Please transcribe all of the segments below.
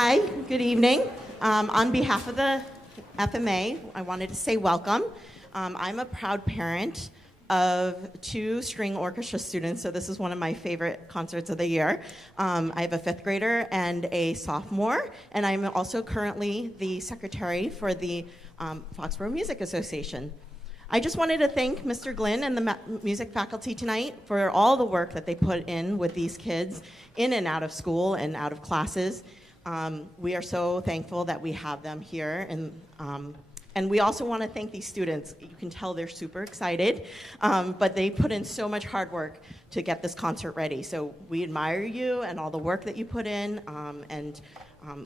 Hi, good evening. On behalf of the FMA, I wanted to say welcome. I'm a proud parent of 2 string orchestra students, so this is one of my favorite concerts of the year. I have a 5th grader and a sophomore, and I'm also currently the secretary for the Foxborough Music Association. I just wanted to thank Mr. Glynn and the music faculty tonight for all the work that they put in with these kids in and out of school and out of classes. We are so thankful that we have them here, and we also want to thank these students. You can tell they're super excited, but they put in so much hard work to get this concert ready. So we admire you and all the work that you put in, and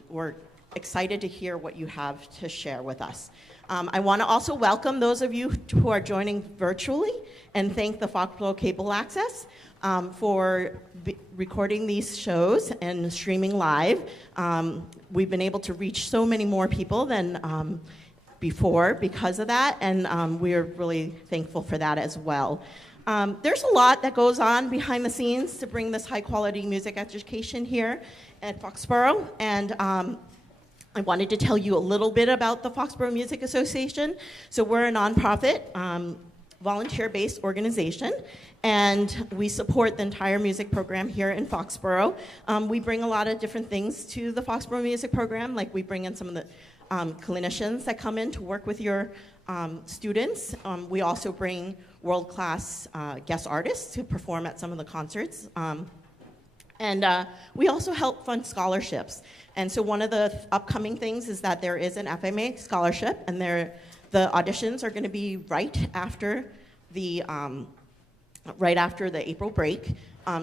we're excited to hear what you have to share with us. I want to also welcome those of you who are joining virtually and thank the Foxboro Cable Access for recording these shows and streaming live. We've been able to reach so many more people than before because of that, and we're really thankful for that as well. There's a lot that goes on behind the scenes to bring this high-quality music education here at Foxborough, and I wanted to tell you a little bit about the Foxborough Music Association. So we're a nonprofit, volunteer-based organization, and we support the entire music program here in Foxborough. We bring a lot of different things to the Foxborough Music Program, like we bring in some of the clinicians that come in to work with your students. We also bring world-class guest artists to perform at some of the concerts. And we also help fund scholarships. And so one of the upcoming things is that there is an FMA scholarship, and the auditions are going to be right after the April break.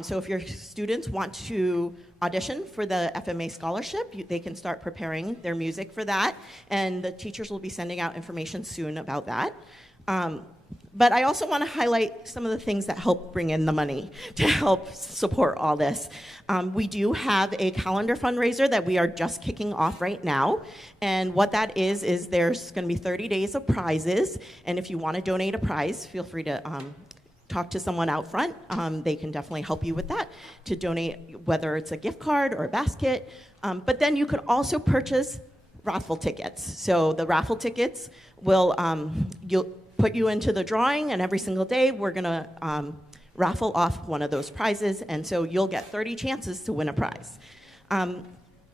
So if your students want to audition for the FMA scholarship, they can start preparing their music for that, and the teachers will be sending out information soon about that. But I also want to highlight some of the things that help bring in the money to help support all this. We do have a calendar fundraiser that we are just kicking off right now. And what that is there's going to be 30 days of prizes. And if you want to donate a prize, feel free to talk to someone out front. They can definitely help you with that, to donate, whether it's a gift card or a basket. But then you can also purchase raffle tickets. So the raffle tickets will, you'll put you into the drawing, and every single day we're gonna raffle off one of those prizes, and so you'll get 30 chances to win a prize.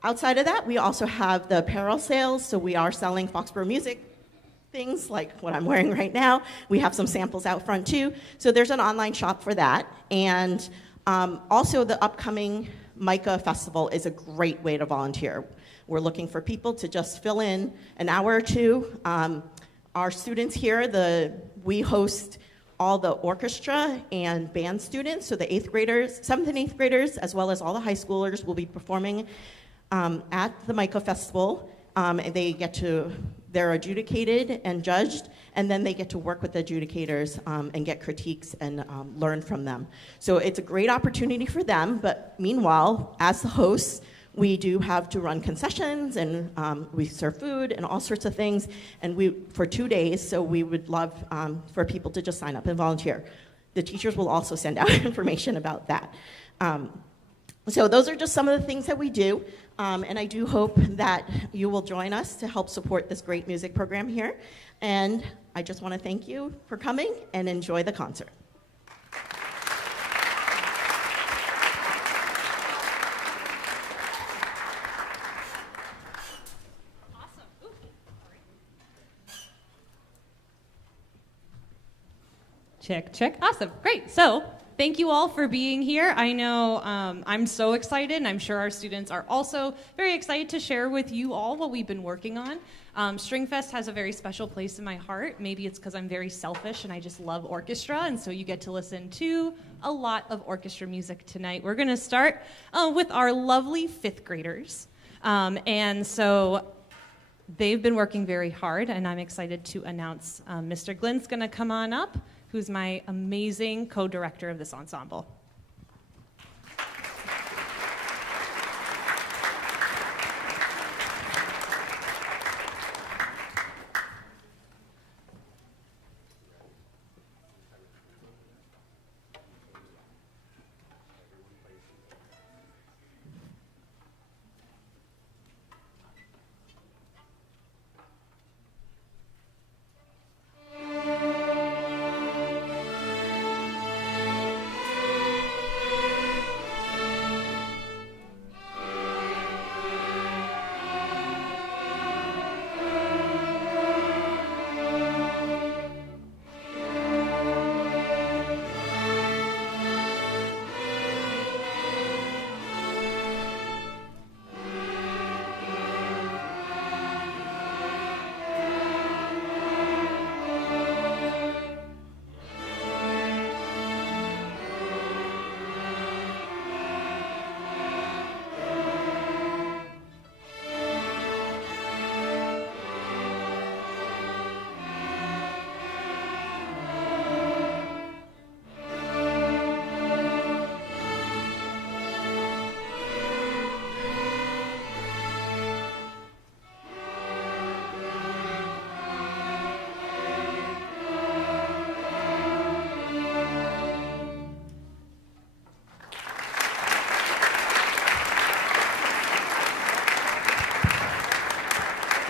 Outside of that, we also have the apparel sales, so we are selling Foxborough music things like what I'm wearing right now. We have some samples out front too, so there's an online shop for that. And also the upcoming MICA Festival is a great way to volunteer. We're looking for people to just fill in an hour or two. Our students here, we host all the orchestra and band students, so the 8th graders, 7th and 8th graders, as well as all the high schoolers will be performing at the MICA Festival. And they're adjudicated and judged, and then they get to work with the adjudicators and get critiques and learn from them. So it's a great opportunity for them, but meanwhile, as the hosts, we do have to run concessions, and we serve food and all sorts of things, and for 2 days, so we would love for people to just sign up and volunteer. The teachers will also send out information about that. So those are just some of the things that we do, and I do hope that you will join us to help support this great music program here, and I just want to thank you for coming and enjoy the concert. Check, check. Awesome. Great. So thank you all for being here. I know I'm so excited, and I'm sure our students are also very excited to share with you all what we've been working on. Stringfest has a very special place in my heart. Maybe it's because I'm very selfish and I just love orchestra, and so you get to listen to a lot of orchestra music tonight. We're going to start with our lovely 5th graders. And so they've been working very hard, and I'm excited to announce Mr. Glynn's going to come on up, who's my amazing co-director of this ensemble.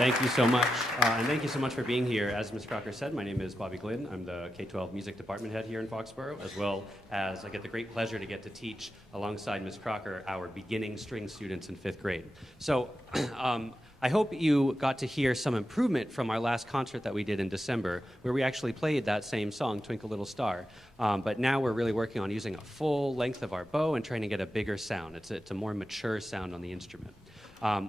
Thank you so much. And thank you so much for being here. As Ms. Crocker said, my name is Bobby Glynn. I'm the K-12 Music Department Head here in Foxborough, as well as I get the great pleasure to get to teach alongside Ms. Crocker our beginning string students in 5th grade. So I hope you got to hear some improvement from our last concert that we did in December, where we actually played that same song, Twinkle Little Star. But now we're really working on using a full length of our bow and trying to get a bigger sound. It's a more mature sound on the instrument.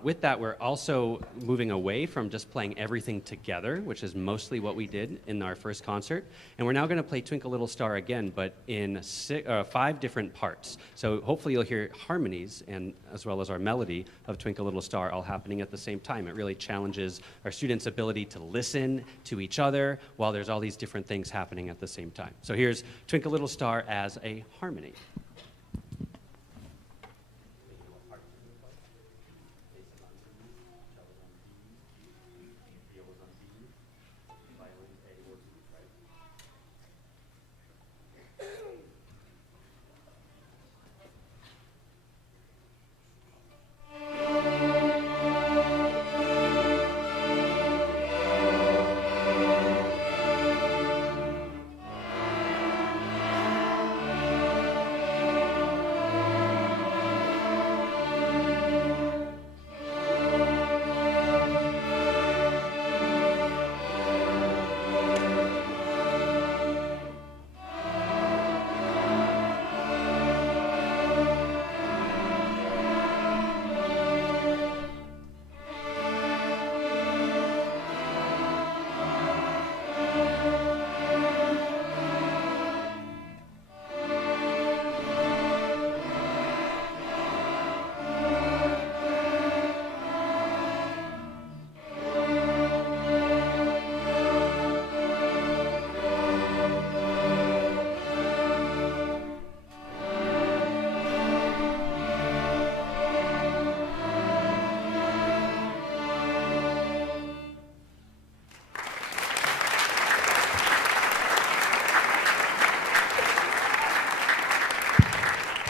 With that, we're also moving away from just playing everything together, which is mostly what we did in our first concert. And we're now going to play Twinkle Little Star again, but in 5 different parts. So hopefully you'll hear harmonies and as well as our melody of Twinkle Little Star all happening at the same time. It really challenges our students' ability to listen to each other while there's all these different things happening at the same time. So here's Twinkle Little Star as a harmony.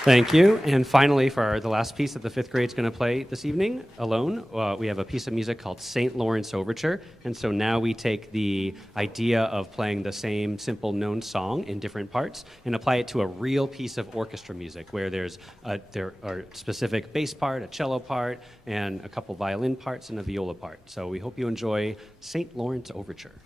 Thank you. And finally, for the last piece that the 5th grade is going to play this evening, alone, we have a piece of music called St. Lawrence Overture. And so now we take the idea of playing the same simple known song in different parts and apply it to a real piece of orchestra music where there are specific bass part, a cello part, and a couple violin parts and a viola part. So we hope you enjoy St. Lawrence Overture.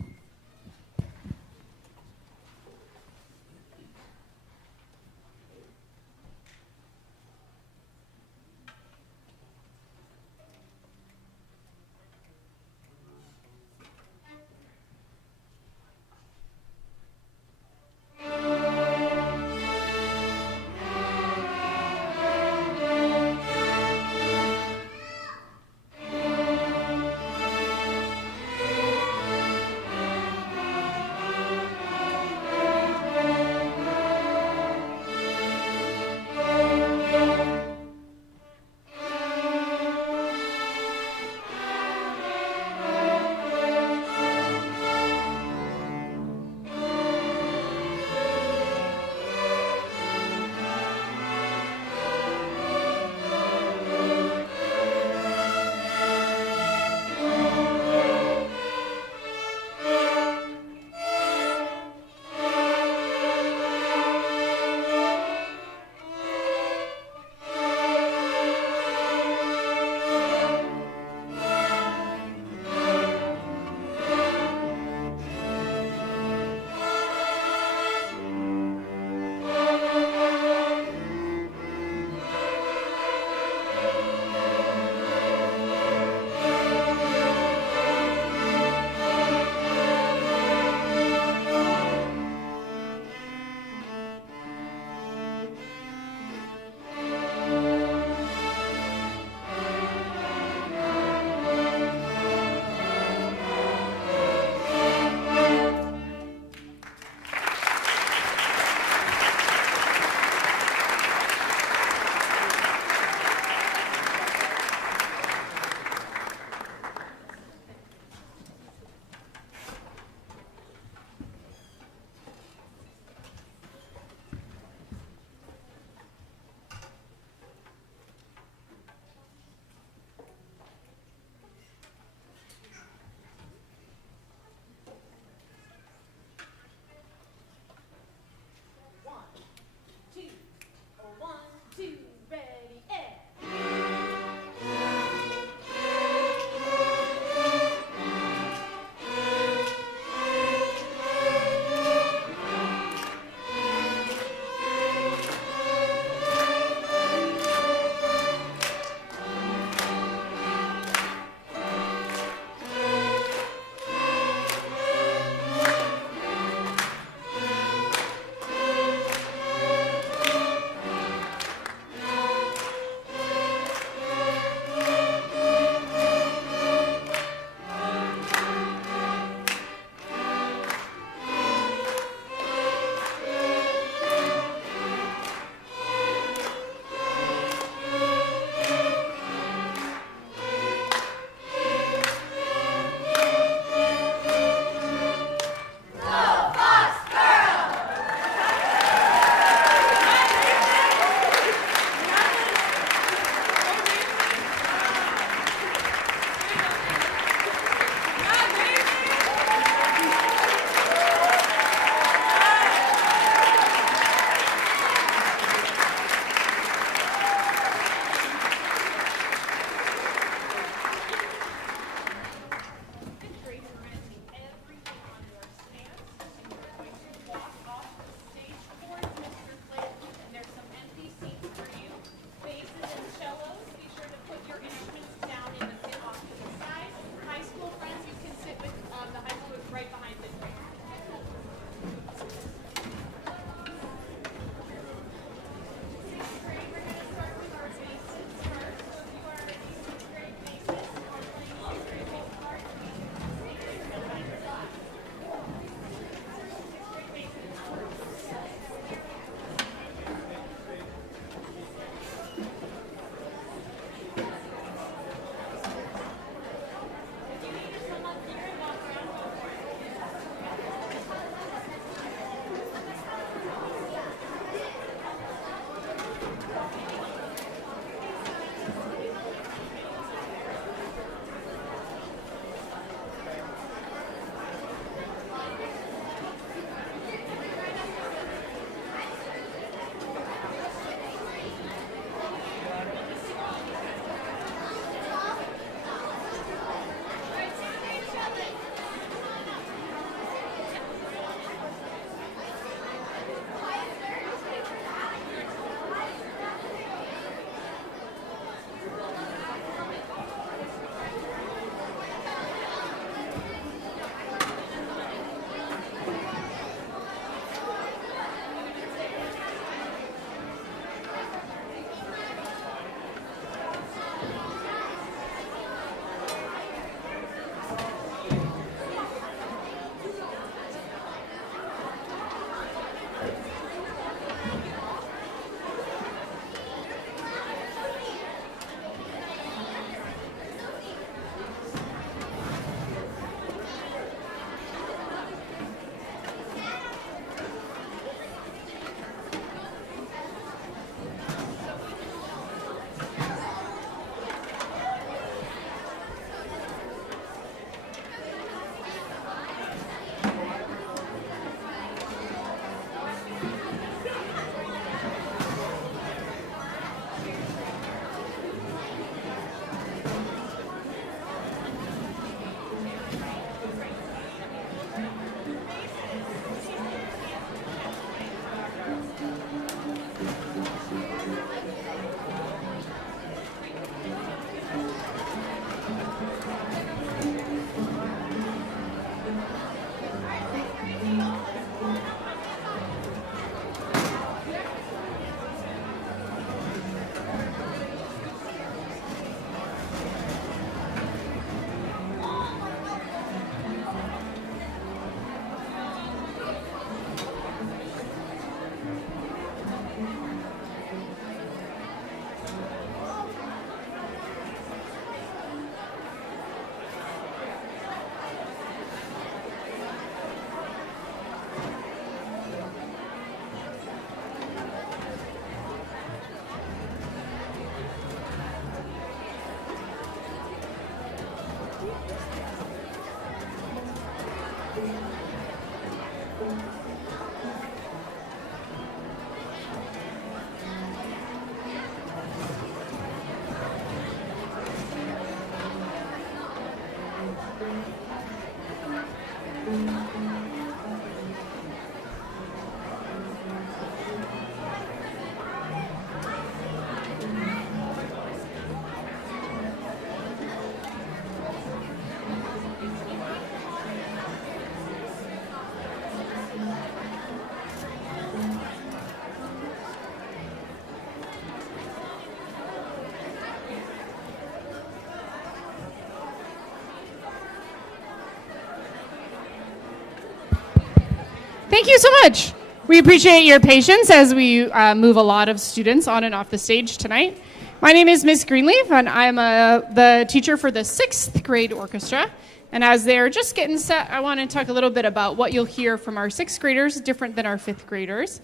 Thank you so much. We appreciate your patience as we move a lot of students on and off the stage tonight. My name is Miss Greenleaf, and I'm the teacher for the 6th grade orchestra. And as they're just getting set, I want to talk a little bit about what you'll hear from our 6th graders, different than our 5th graders.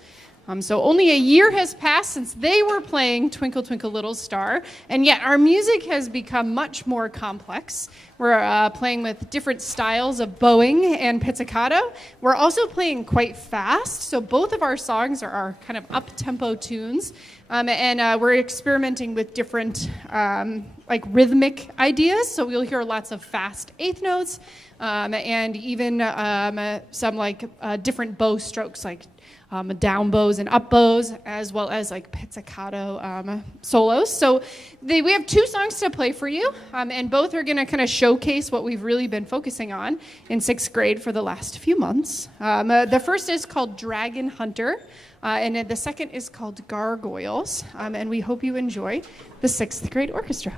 So only a year has passed since they were playing Twinkle, Twinkle, Little Star, and yet our music has become much more complex. We're playing with different styles of bowing and pizzicato. We're also playing quite fast, so both of our songs are kind of up-tempo tunes, and we're experimenting with different like rhythmic ideas, so we'll hear lots of fast eighth notes, and even some like different bow strokes, like down bows and up bows, as well as like pizzicato solos. So we have 2 songs to play for you, and both are going to kind of showcase what we've really been focusing on in 6th grade for the last few months. The first is called Dragon Hunter, and the second is called Gargoyles, and we hope you enjoy the 6th grade orchestra.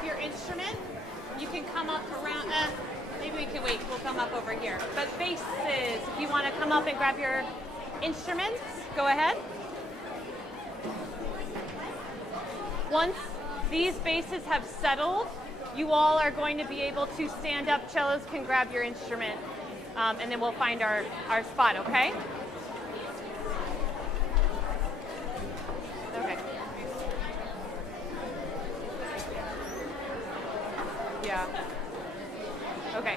grab your instrument. You can come up around, maybe we can wait, we'll come up over here. But basses, if you want to come up and grab your instruments, go ahead. Once these basses have settled, you all are going to be able to stand up. Cellos can grab your instrument, and then we'll find our spot, okay? Okay. Yeah. Okay.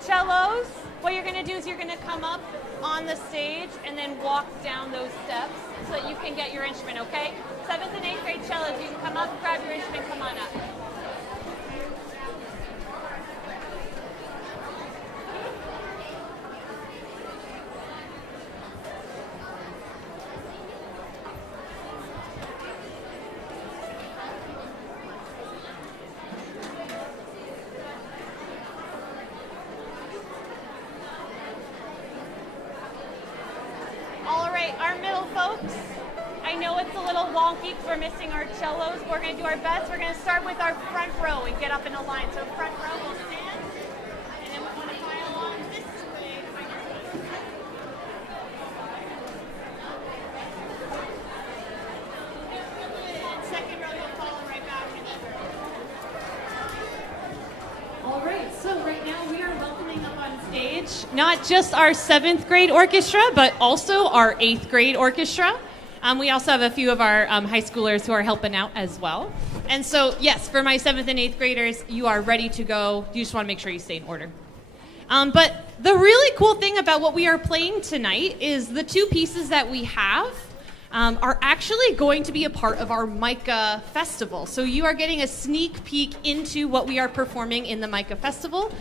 Cellos, what you're going to do is you're going to come up on the stage and then walk down those steps so that you can get your instrument, okay? 7th and 8th grade cellos, you can come up, grab your instrument, come on up. I know it's a little wonky because we're missing our cellos. We're going to do our best. We're going to start with our front row and get up in a line. So front row will stand, and then we want to file on this way. And second row, you'll follow right back. All right, so right now we are welcoming up on stage not just our 7th grade orchestra, but also our 8th grade orchestra. We also have a few of our high schoolers who are helping out as well. And so, yes, for my 7th and 8th graders, you are ready to go. You just want to make sure you stay in order. But the really cool thing about what we are playing tonight is the two pieces that we have are actually going to be a part of our MICA Festival. So you are getting a sneak peek into what we are performing in the MICA Festival,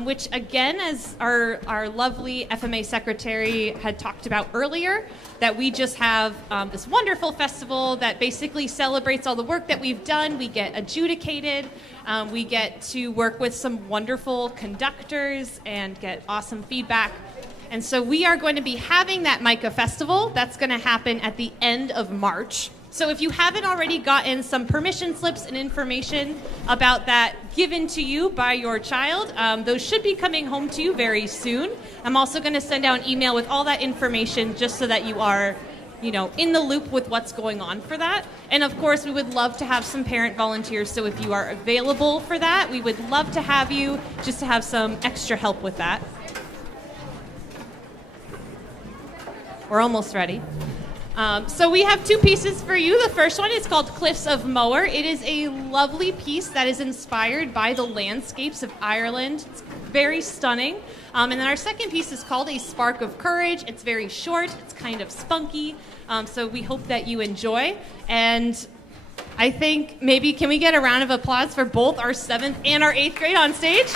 which again, as our lovely FMA secretary had talked about earlier, that we just have this wonderful festival that basically celebrates all the work that we've done. We get adjudicated. We get to work with some wonderful conductors and get awesome feedback. And so we are going to be having that MICA Festival. That's going to happen at the end of March. So if you haven't already gotten some permission slips and information about that given to you by your child, those should be coming home to you very soon. I'm also going to send out an email with all that information just so that you are, in the loop with what's going on for that. And of course, we would love to have some parent volunteers. So if you are available for that, we would love to have you just to have some extra help with that. We're almost ready. So we have two pieces for you. The first one is called Cliffs of Moher. It is a lovely piece that is inspired by the landscapes of Ireland. It's very stunning. And then our second piece is called A Spark of Courage. It's very short. It's kind of spunky. So we hope that you enjoy. And I think maybe can we get a round of applause for both our 7th and our 8th grade on stage?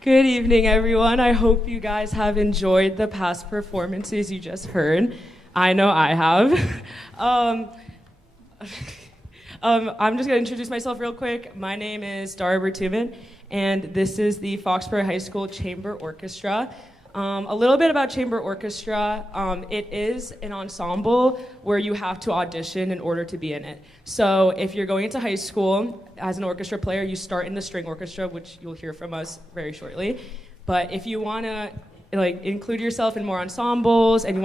Good evening, everyone. I hope you guys have enjoyed the past performances you just heard. I know I have. I'm just going to introduce myself real quick. My name is Dara Bertuman, and this is the Foxborough High School Chamber Orchestra. A little bit about Chamber Orchestra. It is an ensemble where you have to audition in order to be in it. So if you're going into high school as an orchestra player, you start in the string orchestra, which you'll hear from us very shortly. But if you want to include yourself in more ensembles and you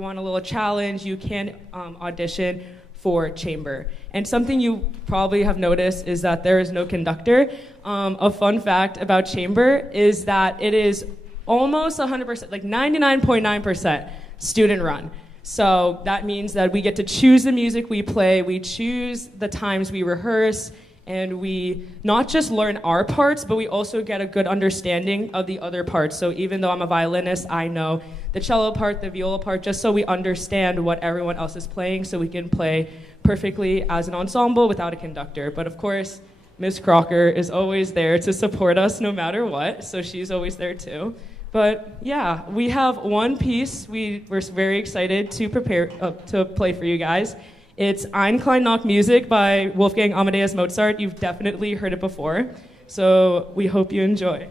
want a little challenge, you can audition for chamber. And something you probably have noticed is that there is no conductor. A fun fact about chamber is that it is almost 100%, like 99.9% student run. So that means that we get to choose the music we play, we choose the times we rehearse, and we not just learn our parts, but we also get a good understanding of the other parts. So even though I'm a violinist, I know the cello part, the viola part, just so we understand what everyone else is playing so we can play perfectly as an ensemble without a conductor. But of course, Miss Crocker is always there to support us no matter what, so she's always there too. But yeah, we have one piece we're very excited to prepare to play for you guys. It's Ein Klein Noch Musik by Wolfgang Amadeus Mozart. You've definitely heard it before, so we hope you enjoy.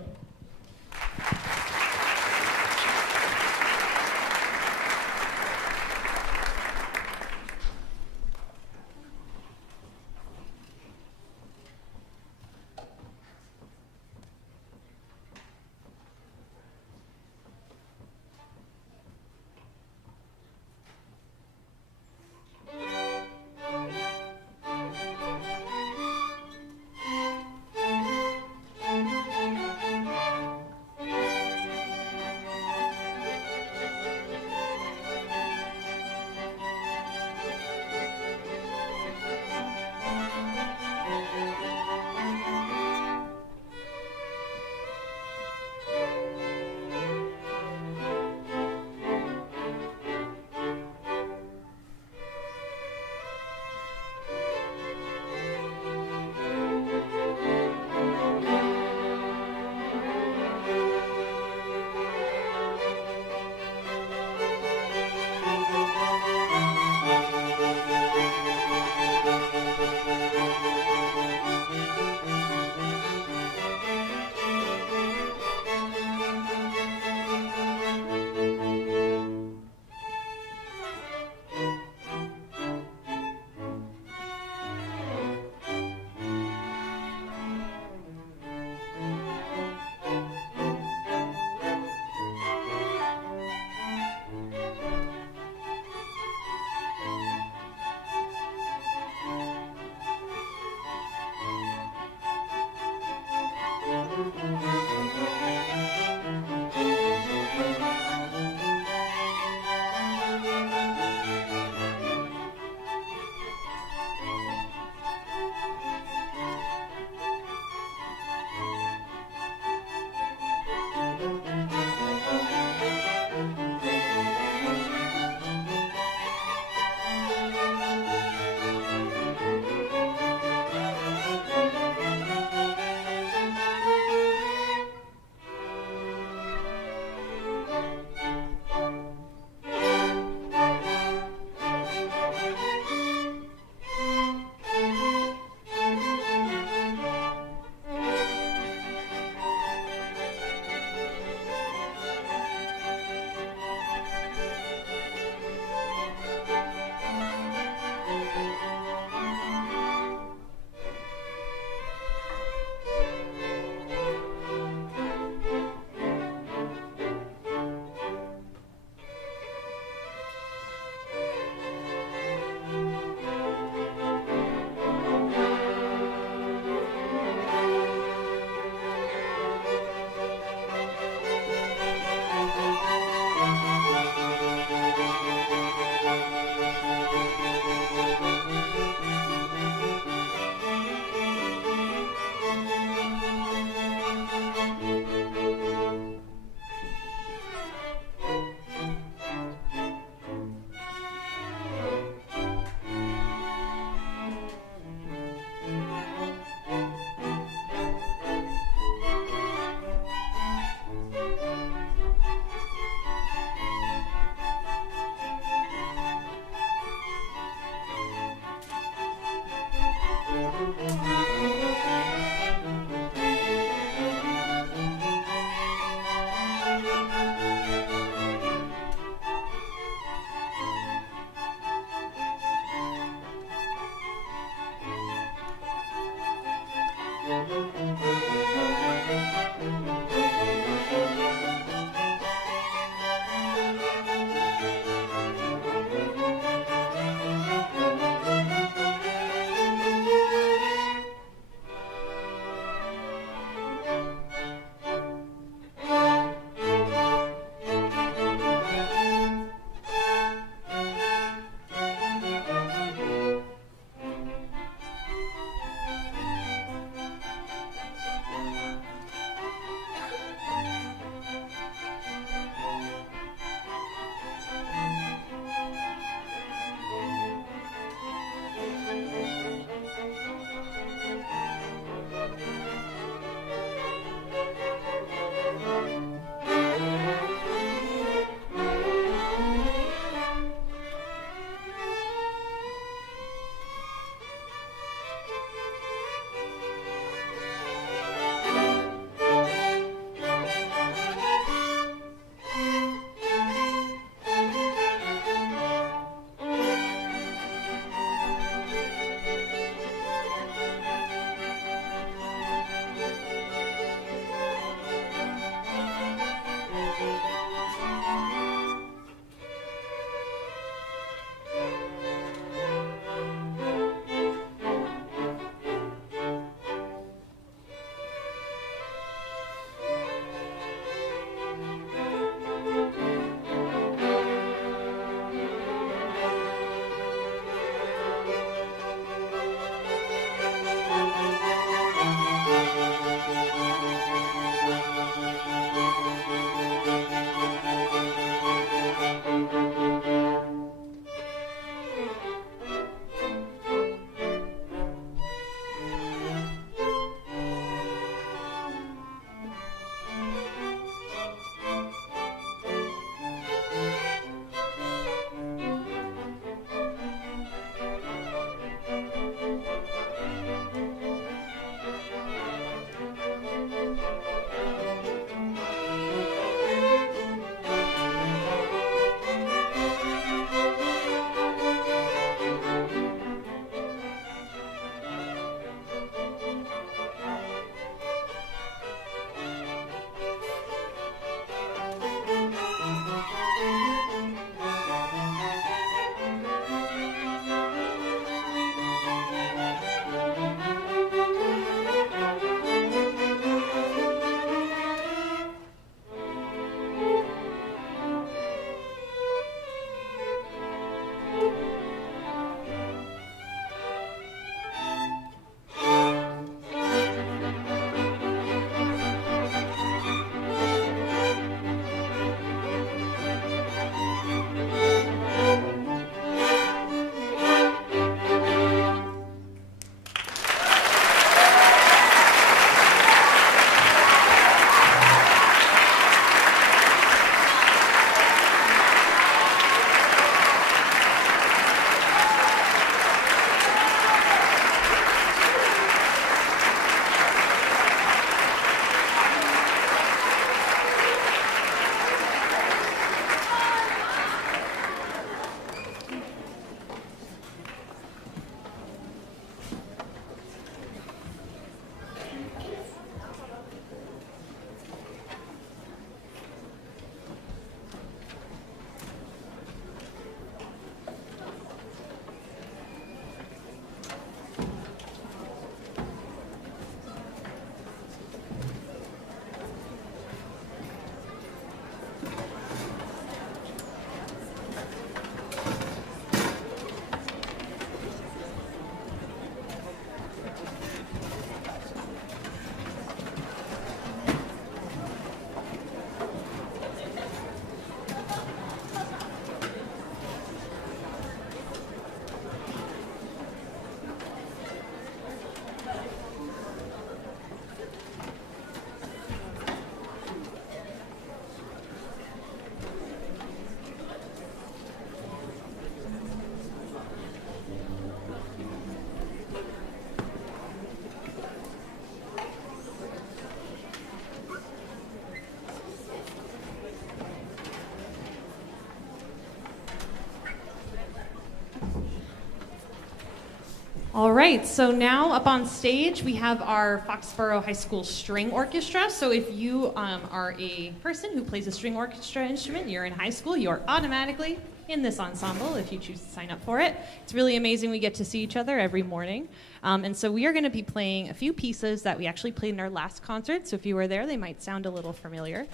All right, so now up on stage we have our Foxborough High School String Orchestra. So if you are a person who plays a string orchestra instrument, you're in high school, you're automatically in this ensemble if you choose to sign up for it. It's really amazing. We get to see each other every morning. And so we are going to be playing a few pieces that we actually played in our last concert. So if you were there, they might sound a little familiar.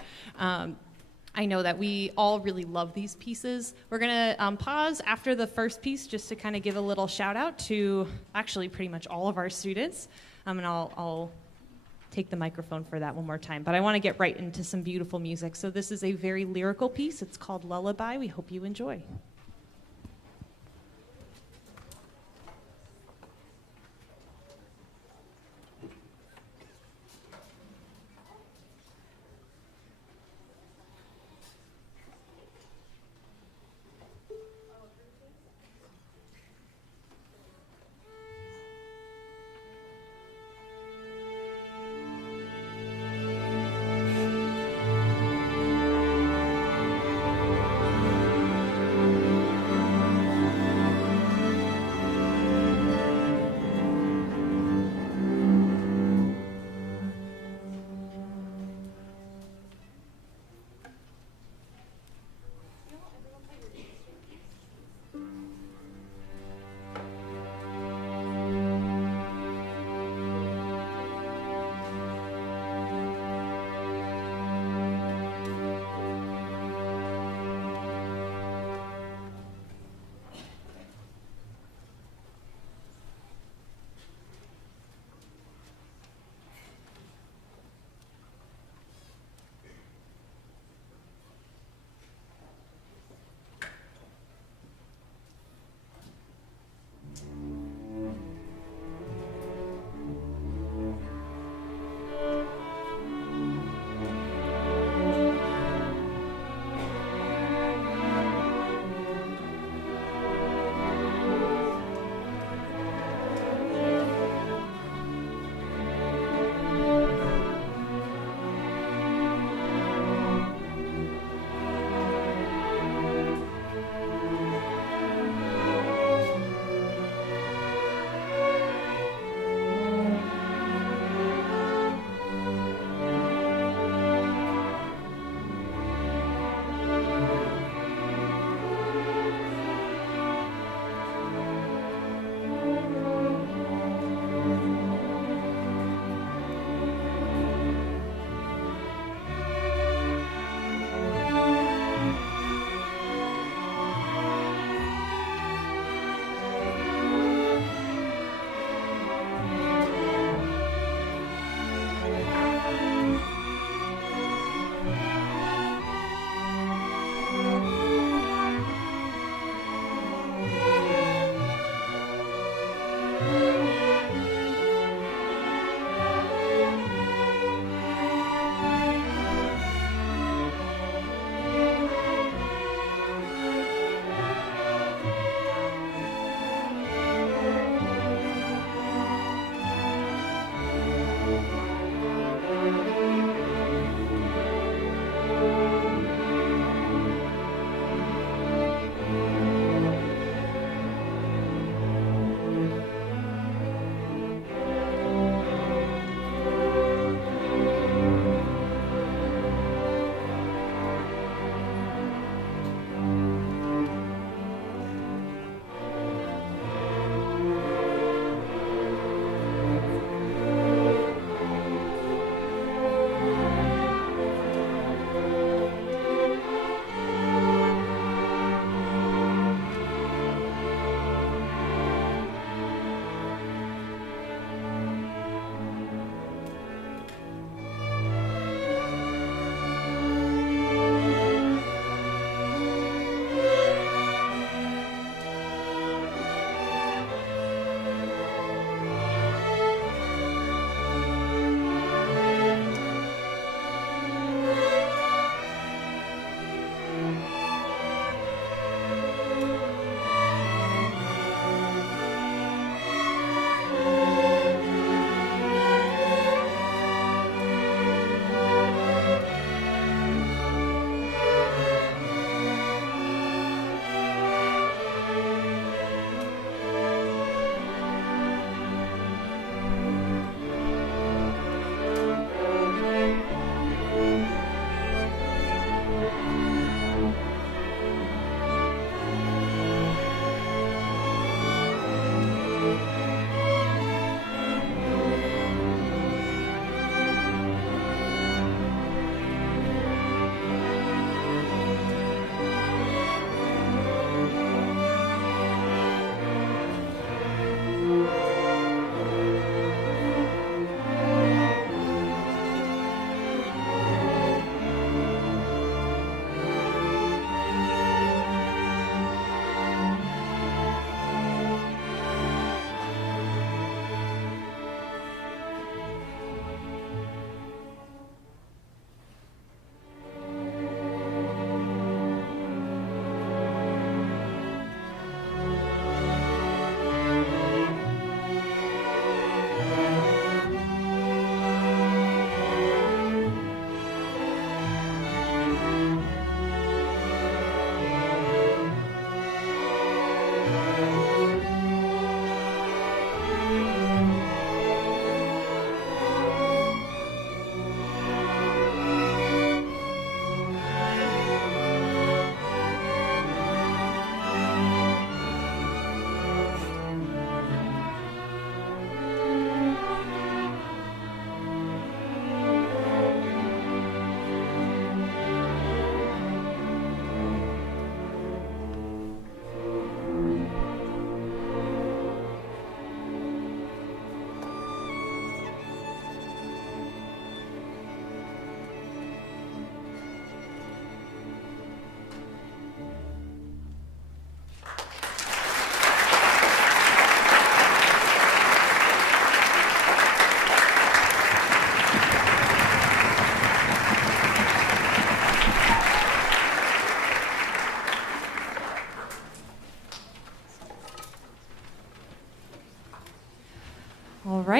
I know that we all really love these pieces. We're going to pause after the first piece just to kind of give a little shout out to actually pretty much all of our students. And I'll take the microphone for that one more time. But I want to get right into some beautiful music. So this is a very lyrical piece. It's called Lullaby. We hope you enjoy.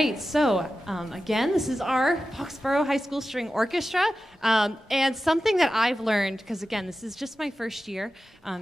right, so again, this is our Foxborough High School String Orchestra, and something that I've learned, because again, this is just my first year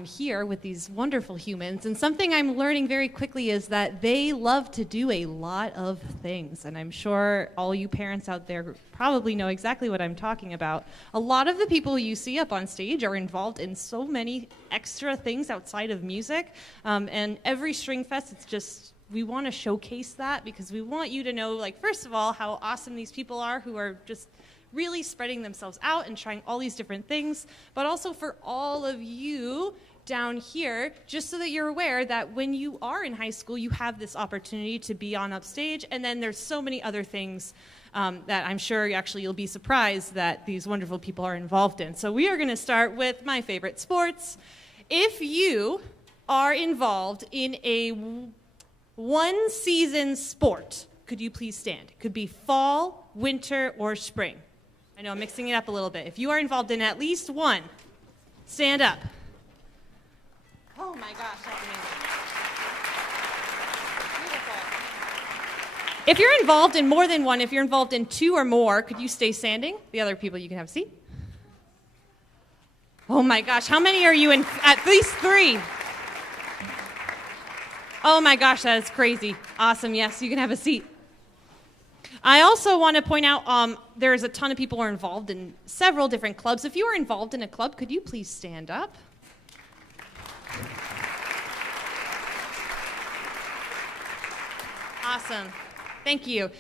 here with these wonderful humans, and something I'm learning very quickly is that they love to do a lot of things, and I'm sure all you parents out there probably know exactly what I'm talking about. A lot of the people you see up on stage are involved in so many extra things outside of music, and every String Fest, it's just, we want to showcase that because we want you to know, like, first of all, how awesome these people are who are just really spreading themselves out and trying all these different things, but also for all of you down here, just so that you're aware that when you are in high school, you have this opportunity to be on upstage, and then there's so many other things that I'm sure actually you'll be surprised that these wonderful people are involved in. So we are going to start with my favorite sports. If you are involved in a one-season sport, could you please stand? It could be fall, winter, or spring. I know I'm mixing it up a little bit. If you are involved in at least one, stand up. Oh my gosh, that's amazing. Beautiful. If you're involved in more than one, if you're involved in two or more, could you stay standing? The other people, you can have a seat. Oh my gosh, how many are you in? At least three. Oh my gosh, that is crazy. Awesome, yes, you can have a seat. I also want to point out there's a ton of people who are involved in several different clubs. If you are involved in a club, could you please stand up? Awesome, thank you.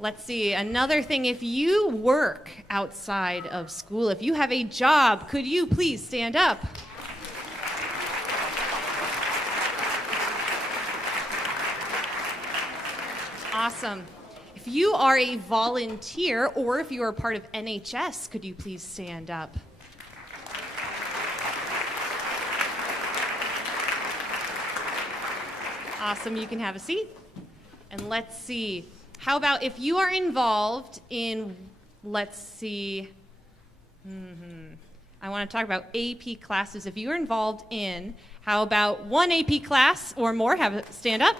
Let's see, another thing, if you work outside of school, if you have a job, could you please stand up? Awesome. If you are a volunteer or if you are part of NHS, could you please stand up? Awesome, you can have a seat. And let's see, how about if you are involved in, let's see, I want to talk about AP classes. If you are involved in, how about one AP class or more, stand up.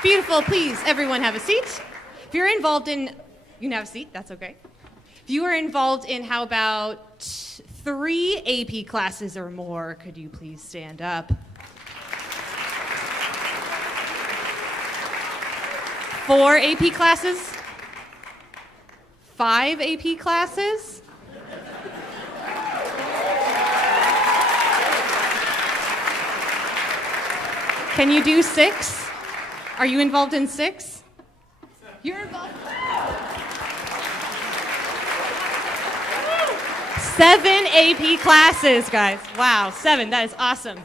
Beautiful, please, everyone have a seat. If you're involved in, you can have a seat, that's okay. If you are involved in, how about 3 AP classes or more, could you please stand up? 4 AP classes? 5 AP classes? Can you do 6? Are you involved in 6? You're involved. 7 AP classes, guys. Wow, 7. That is awesome.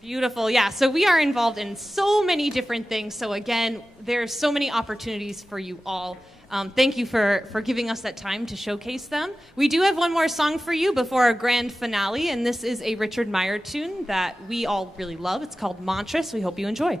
Beautiful. Yeah, so we are involved in so many different things. So again, there's so many opportunities for you all. Thank you for giving us that time to showcase them. We do have one more song for you before our grand finale, and this is a Richard Meyer tune that we all really love. It's called Mantra, so we hope you enjoy.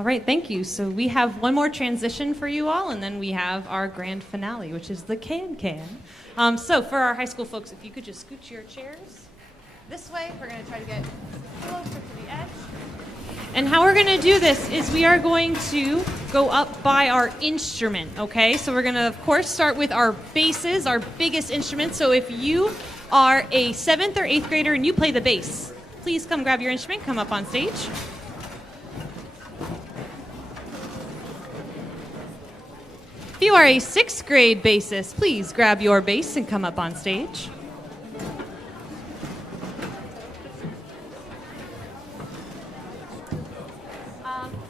All right, thank you. So we have one more transition for you all, and then we have our grand finale, which is the can-can. So for our high school folks, if you could just scoot your chairs this way. We're going to try to get closer to the edge. And how we're going to do this is we are going to go up by our instrument, okay? So we're going to, of course, start with our basses, our biggest instrument. So if you are a 7th or 8th grader and you play the bass, please come grab your instrument, come up on stage. If you are a 6th grade bassist, please grab your bass and come up on stage.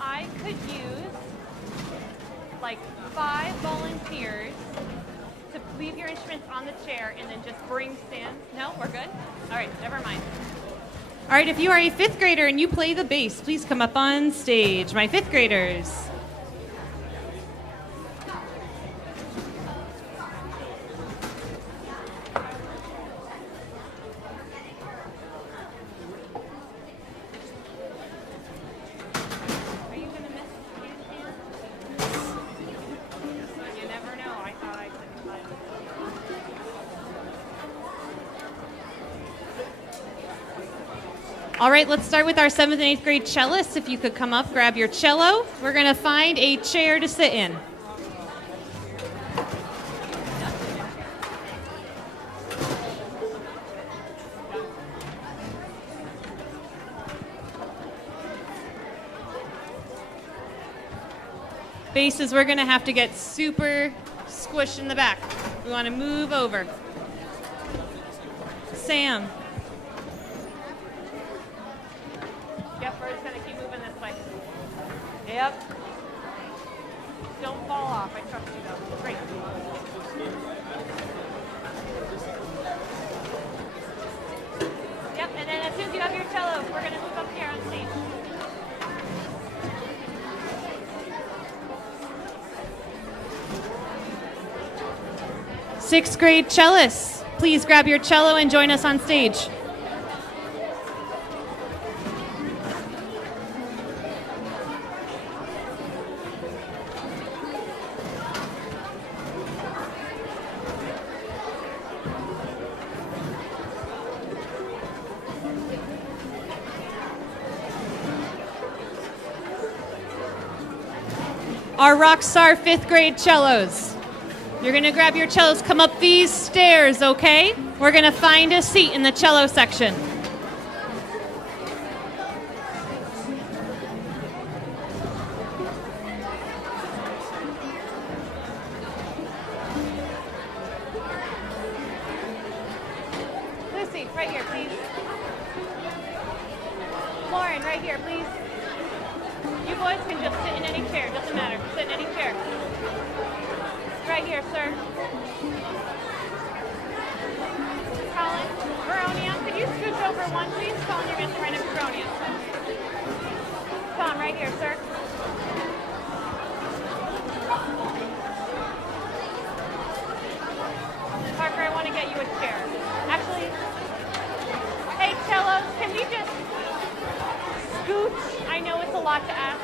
I could use like 5 volunteers to leave your instruments on the chair and then just bring stands. No, we're good? All right, never mind. All right, if you are a 5th grader and you play the bass, please come up on stage. My 5th graders. All right, let's start with our 7th and 8th grade cellists. If you could come up, grab your cello. We're going to find a chair to sit in. Basses, we're going to have to get super squished in the back. We want to move over. Sam. Yep, we're just going to keep moving this way. Yep. Don't fall off. I trust you, though. Great. Yep, and then as soon as you have your cello, we're going to move up here on stage. Sixth grade cellists, please grab your cello and join us on stage. Our rock star 5th grade cellos. You're going to grab your cellos, come up these stairs, okay? We're going to find a seat in the cello section. Lucy, right here, please. Lauren, right here, please. You boys can just sit in any chair, doesn't matter. Sit in any chair. Right here, sir. Colin, Veronia, could you scooch over one, please? Colin, you're going to sit right next to Veronia. Tom, right here, sir. Parker, I want to get you a chair. Actually, hey, cellos, can we just scooch? I know it's a lot to ask.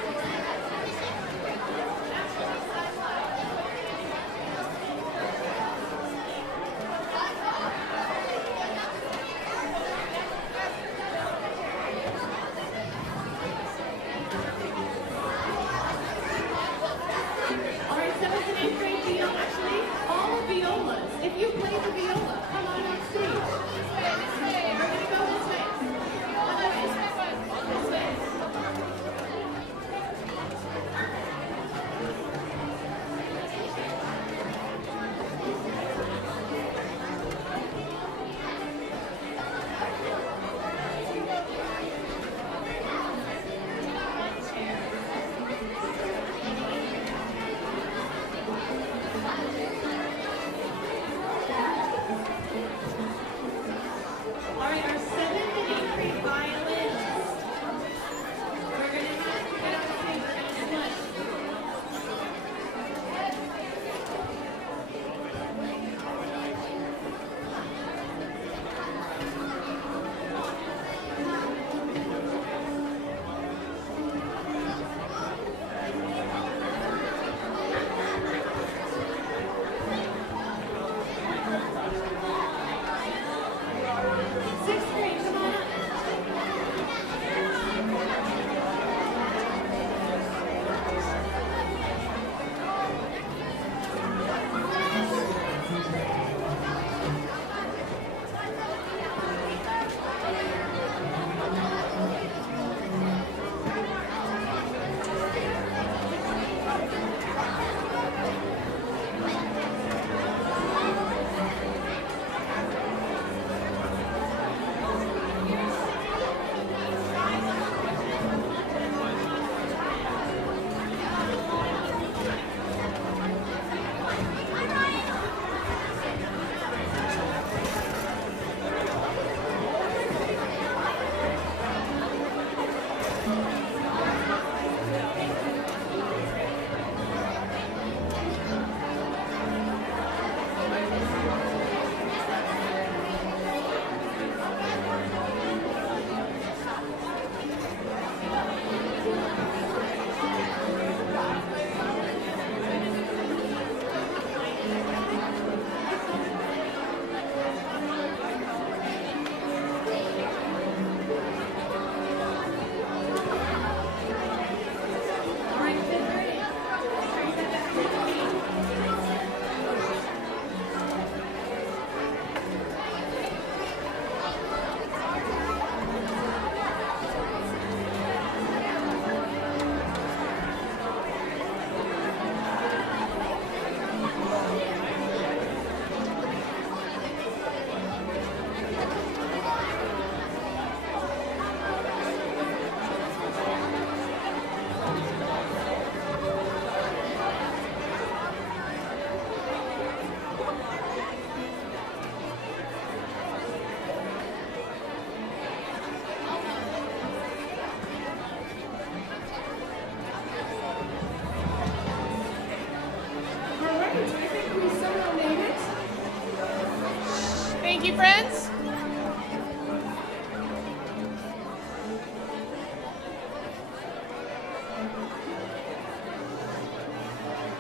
Thank you, friends.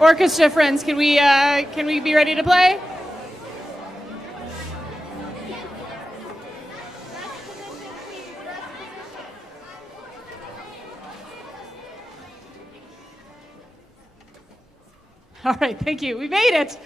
Orchestra friends, can we be ready to play? All right, thank you. We made it.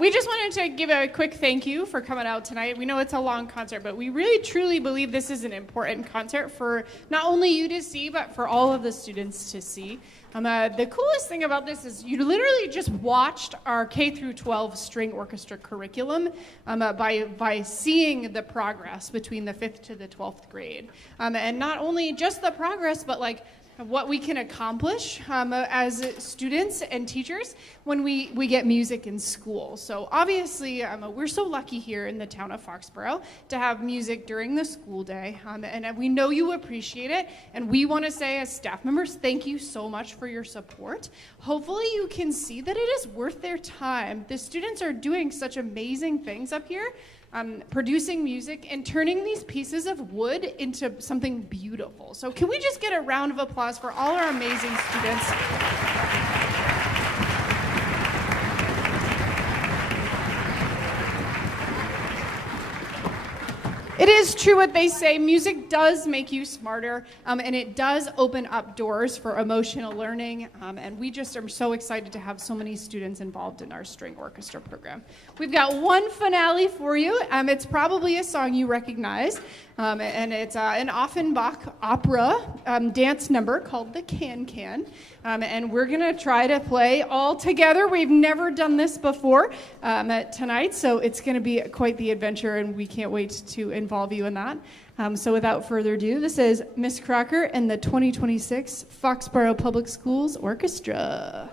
We just wanted to give a quick thank you for coming out tonight. We know it's a long concert, but we really truly believe this is an important concert for not only you to see, but for all of the students to see. The coolest thing about this is you literally just watched our K through 12 string orchestra curriculum by seeing the progress between the 5th to the 12th grade. And not only just the progress, but like what we can accomplish as students and teachers when we get music in school. So obviously, we're so lucky here in the town of Foxborough to have music during the school day, and we know you appreciate it, and we want to say as staff members, thank you so much for your support. Hopefully you can see that it is worth their time. The students are doing such amazing things up here, producing music and turning these pieces of wood into something beautiful. So can we just get a round of applause for all our amazing students? It is true what they say, music does make you smarter, and it does open up doors for emotional learning, and we just are so excited to have so many students involved in our string orchestra program. We've got one finale for you. It's probably a song you recognize, and it's an Offenbach opera dance number called the Can-Can, and we're going to try to play all together. We've never done this before tonight, so it's going to be quite the adventure, and we can't wait to involve you in that. So without further ado, this is Miss Crocker and the 2026 Foxborough Public Schools Orchestra.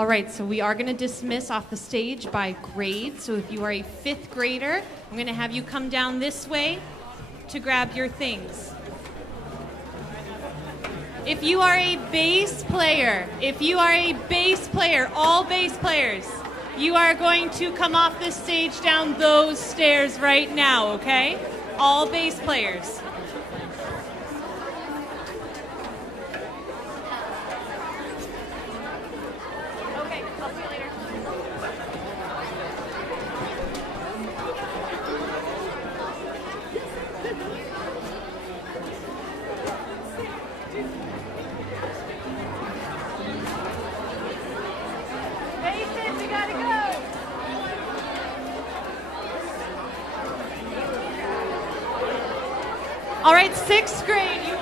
All right, so we are going to dismiss off the stage by grade. So if you are a 5th grader, I'm going to have you come down this way to grab your things. If you are a bass player, all bass players, you are going to come off the stage down those stairs right now, okay? All bass players. Okay, I'll see you later. Basses, we gotta go. All right, 6th grade, you